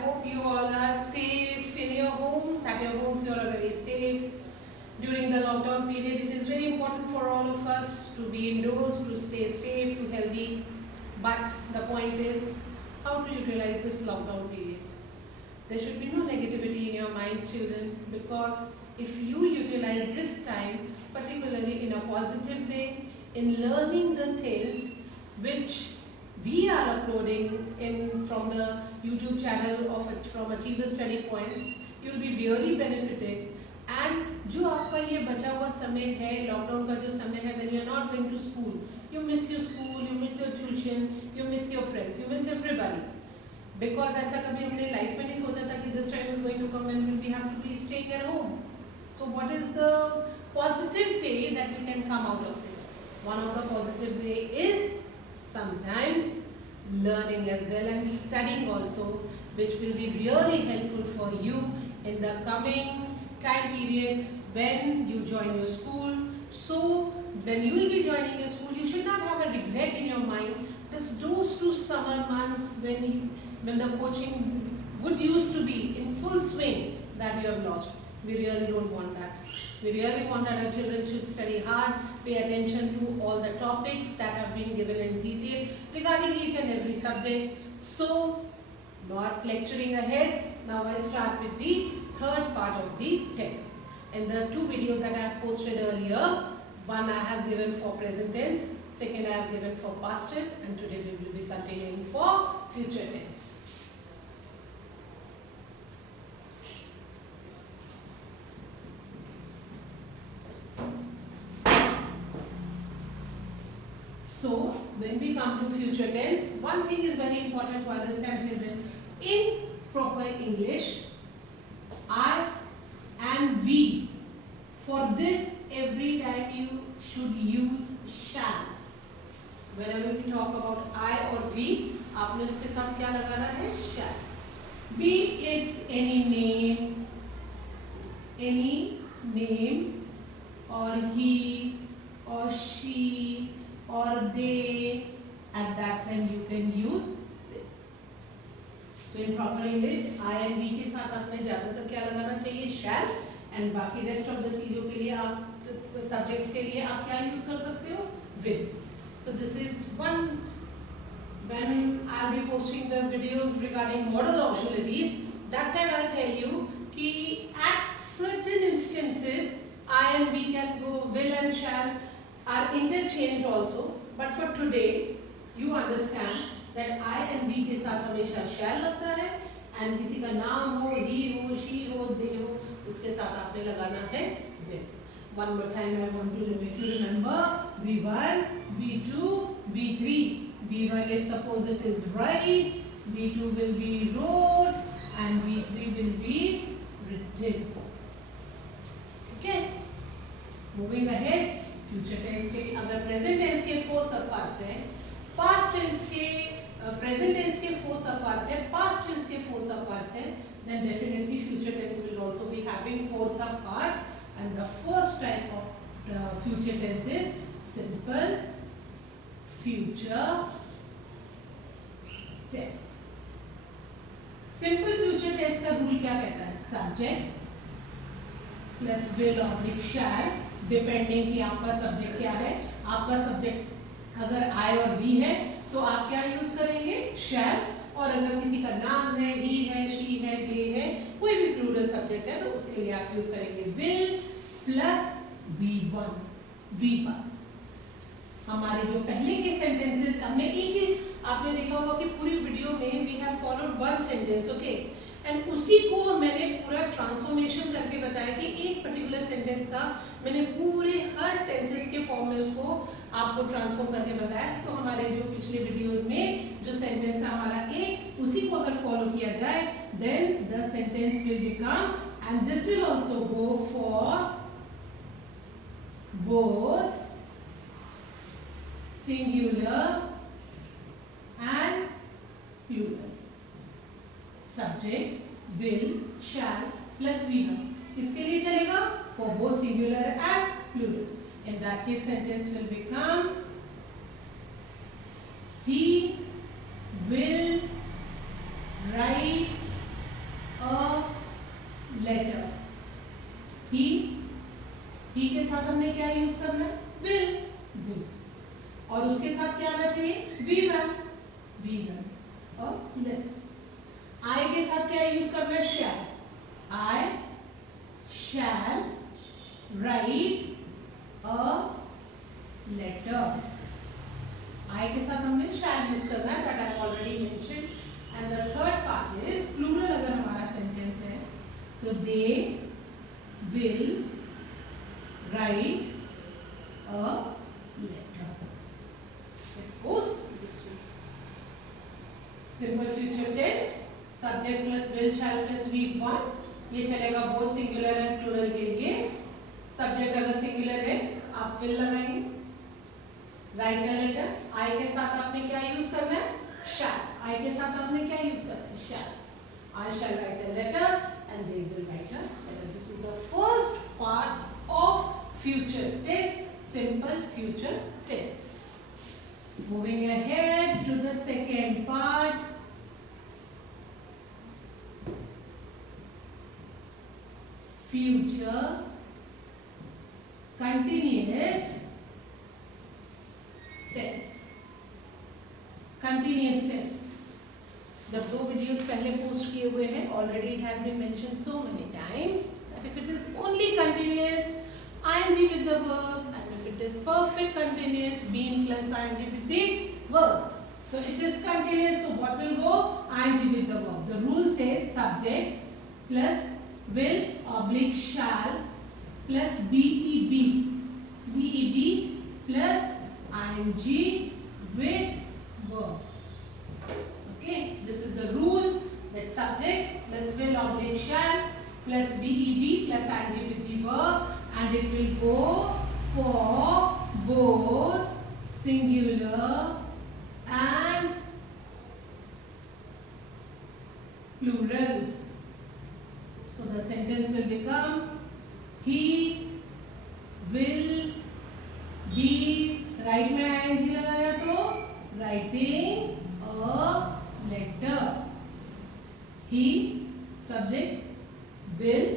hope you all are safe in your homes. At your homes you are very safe. During the lockdown period, it is very important for all of us to be indoors, to stay safe, to healthy. But the point is, how to utilize this lockdown period. There should be no negativity in your minds, children, because if you utilize this time, particularly in a positive way, in learning the things which we are uploading from the YouTube channel from Achiever Study Point, you will be really benefited. And जो आपका ये बचा हुआ समय है, lockdown का जो समय है, when you are not going to school, you miss your school, you miss your tuition, you miss your friends, you miss everybody. Because ऐसा कभी हमने लाइफ में नहीं सोचा था कि this time is going to come and we have to be staying at home. So what is the positive way that we can come out of it? One of the positive way is sometimes learning as well and studying also, which will be really helpful for you in the coming time period when you join your school. So when you will be joining your school, you should not have a regret in your mind. Those 2 summer months when the coaching would used to be in full swing, that you have lost. We really don't want that. We really want that our children should study hard, pay attention to all the topics that have been given in detail regarding each and every subject. So, not lecturing ahead, now I start with the third part of the text. In the 2 videos that I have posted earlier, one I have given for present tense, second I have given for past tense, and today we will be continuing for future tense. So, when we come to future tense, one thing is very important to understand, children. In proper English, I and we. For this, every time you should use shall. Whenever we talk about I or we, आपने उसके साथ क्या लगाना है? Shall. Be it any name, or he, or she, or they, at that time you can use it. So in proper English, I and we के साथ आपने ज़्यादातर क्या लगाना चाहिए? Shall. And बाकी rest of the चीजों के लिए आप subjects के लिए आप क्या use कर सकते हो? Will. So this is one. When I'll be posting the videos regarding model auxiliaries, that time I'll tell you कि at certain instances I and we can go, will and shall are interchanged also, but for today you understand that I and we के साथ हमेशा shall लगता है, and किसी का नाम हो, he हो, she हो, they हो, उसके साथ आपने लगाना है will. One more time I want to make you remember V1, V2, V3. V1 if suppose it is ride, V2 will be rode, and V3 will be written. Okay? Moving ahead, future tense के अगर present tense के 4 subparts हैं, past tense के present tense के 4 subparts हैं, past tense के 4 subparts हैं, then definitely future tense will also be having 4 subparts. And the first type of future tense is simple future tense. Simple future tense का rule क्या कहता है? Subject plus will or shall, depending कि आपका subject क्या है. आपका subject अगर I और we है तो आप क्या use करेंगे? Shall. और अगर किसी का नाम है, he है, she है, they है, कोई भी plural subject है तो उसके लिए आप use करेंगे will plus V1. V1. हमारे जो पहले के sentences हमने आपने देखा होगा कि पूरी वीडियो में we have followed one sentence, okay? And उसी को मैंने पूरा ट्रांसफॉर्मेशन करके बताया कि एक पर्टिकुलर सेंटेंस का मैंने पूरे हर टेंसेस के फॉर्म में उसको आपको ट्रांसफॉर्म करके बताया. तो हमारे जो पिछले वीडियोस में जो सेंटेंस था हमारा एक, उसी को अगर फॉलो किया जाए then the sentence will become, and this will also go for both singular and plural. Subject will, shall plus V1. किसके लिए चलेगा? For both singular and plural. In that case, sentence will become he will write साथ हमने क्या use करना है? Will, will. और उसके साथ क्या आना चाहिए? V one, V one. और लेटर। आई के साथ क्या यूज करना है? Shall. I shall write a letter. I के साथ हमने शैल यूज करना है, but I already mention. And the third part is plural. अगर हमारा सेंटेंस है तो they will write a letter. It goes this way. Simple future tense, subject plus will shall plus V one, ये चलेगा both singular and plural के लिए। Subject अगर singular है आप विल लगाएंगे। राइट अ लेटर, आई के साथ आपने क्या यूज करना है? शैल। आई के साथ आपने क्या यूज करना है? Shall. I shall write a letter and they will write a letter. This is the first part of future tense, simple future tense. Moving ahead to the second part, future continuous tense। continuous tense, जब दो videos पहले post किए हुए हैं, already it has been mentioned so many times that if it is only continuous, ing with the verb, and if it is perfect continuous, being plus ing with the verb. So it is continuous, so what will go? ing with the verb. The rule says subject plus will oblique shall plus beb, beb plus ing with verb. Okay, this is the rule, that subject plus will oblique shall plus beb plus ing with the verb, and it will go for both singular and plural. So the sentence will become he will be, right में ing लगाया तो writing a letter. he subject will,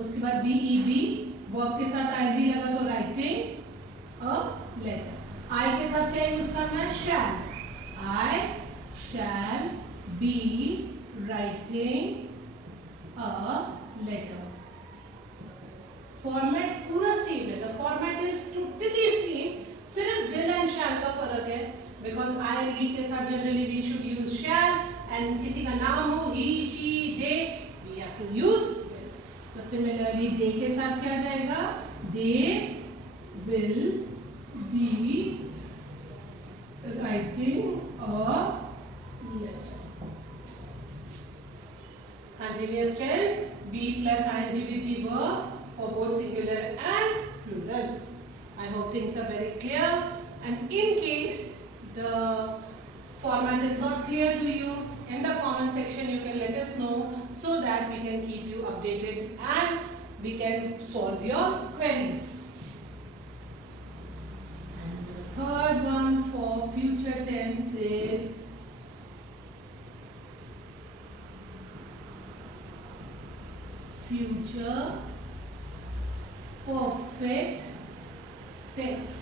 उसके बाद beb, verb के साथ ing लगा तो writing a letter. I के साथ क्या यूज करना है? Shall. I shall be writing a letter. Format पूरा सेम है, the format is totally same, सिर्फ विल एंड शैल का फर्क है। बिकॉज आई एंड वी के साथ generally we should use shall, and किसी का नाम हो he she they, we have to use. तो सिमिलरली दे के साथ क्या जाएगा? They will be writing a letter. Continuous tense, be plus ing with the verb for both singular and plural. I hope things are very clear, and in case the format is not clear to you, in the comment section you can let us know, so that we can keep you updated and we can solve your queries. And the third one for future tense is future perfect tense.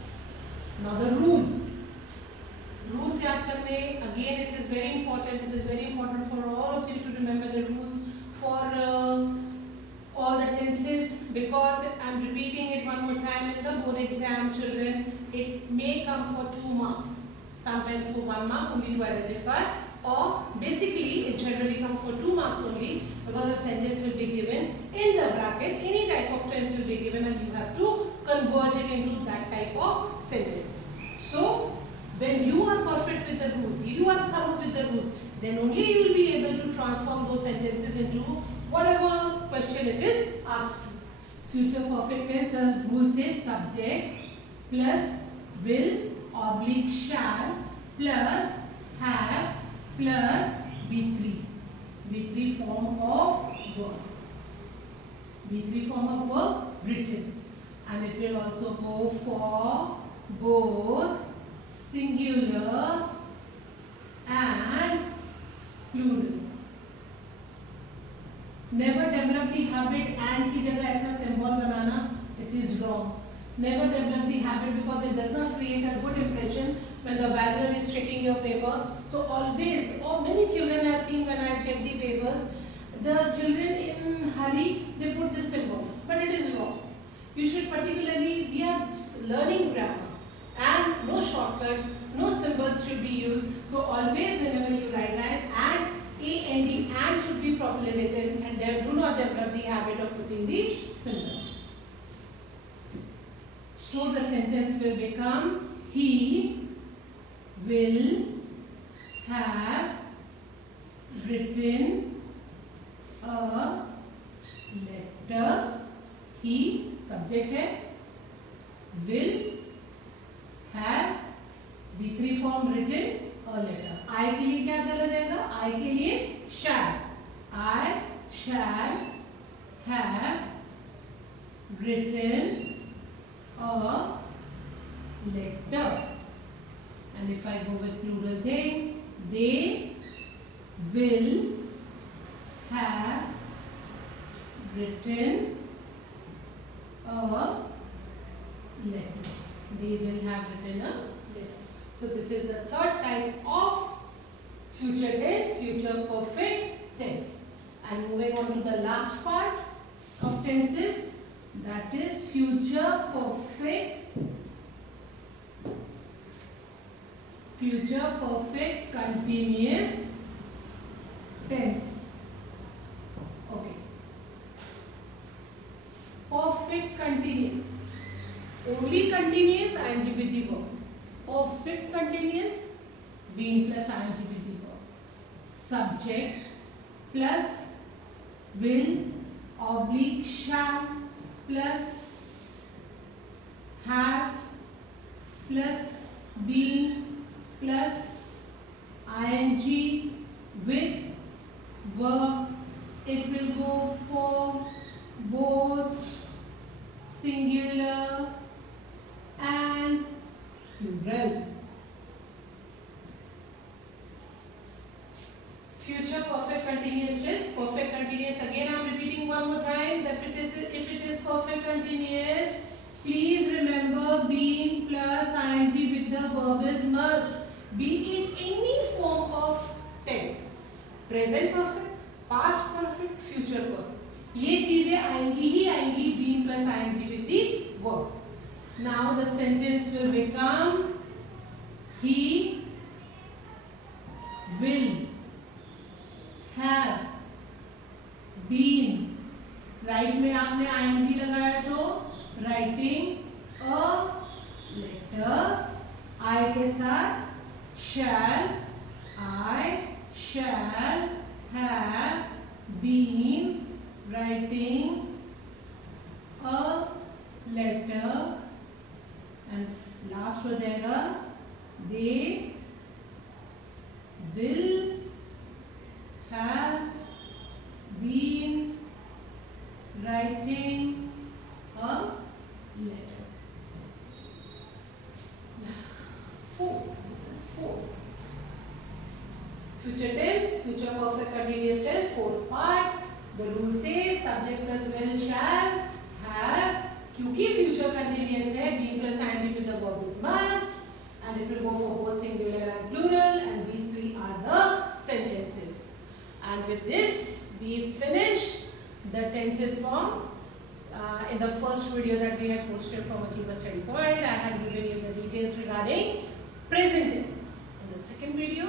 Now the rule. Rules याद करने, again it is very important. It is very important for all of you to remember the rules for all the tenses, because I am repeating it one more time. In the board exam, children, it may come for 2 marks, sometimes for 1 mark only to identify, or basically it generally comes for 2 marks only, because the sentence will be given in the bracket. Any type of tense will be given and you have to convert it into that type of sentence. So when you are perfect with the rules, you are thorough with the rules, then only you will be able to transform those sentences into whatever question it is asked. Future perfect tense, the rule says subject plus will oblique shall plus have plus V3. V3 form of verb. V3 form of verb written. And it will also go for both singular and plural. Never develop the habit and की जगह ऐसा symbol banana. It is wrong. Never develop the habit because it does not create a good impression when the valuer is checking your paper. So always, or many children I have seen when I check the papers, the children in hurry, they put this symbol, but it is wrong. You should particularly, we are learning grammar and no shortcuts, no symbols should be used. So always whenever you write and and should be properly written, and there do not develop the habit of putting the symbols. So the sentence will become, he will have written a letter. He subject है, will have B3 form written a letter. I के लिए क्या चला जाएगा? I के लिए shall. I shall have written a letter. And if I go with plural thing, they will have written a letter. They will have written a letter. So this is the third type of future tense, future perfect tense. And moving on to the last part of tenses, that is future perfect continuous tense. Okay. Perfect continuous. Only continuous ing with the verb. Perfect continuous being plus ing with the verb. Subject plus will oblique shall plus have plus been plus ing with verb. It will go for both singular and plural. Future perfect continuous tense. Perfect continuous, again I am repeating one more time that if it is perfect continuous, please remember being plus ing with the verb is must. Be it any form of tense. Present perfect, past perfect, future perfect. ये चीजें आएंगी ही आएंगी being plus ing with the verb. Now the sentence will become, he will have been. Right में आपने ing लगाया तो writing a letter. I के साथ shall, I shall have been writing a letter. And last हो जाएगा, they will have been writing a letter. Fourth, this is fourth. Future tense, future perfect continuous tense, fourth part. The rule says subject plus will shall have. क्योंकि future continuous है, be plus ing with the verb is must, and it will go for both singular and plural, and these three are the sentences. And with this, we finished the tenses form. In the first video that we had posted from Achiever Study Point, I had given you the details regarding present tense. In the second video,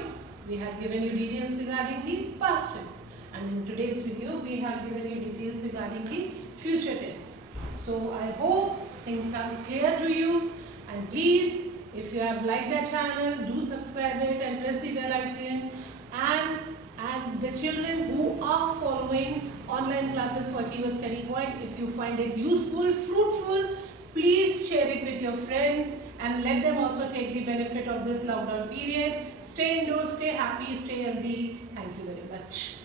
we have given you details regarding the past tense. And in today's video, we have given you details regarding the future tense. So I hope things are clear to you, and please, if you have liked the channel, do subscribe it and press the bell icon. And the children who are following online classes for Achiever Study Point, if you find it useful, fruitful, please share it with your friends and let them also take the benefit of this lockdown period. Stay indoors, stay happy, stay healthy. Thank you very much.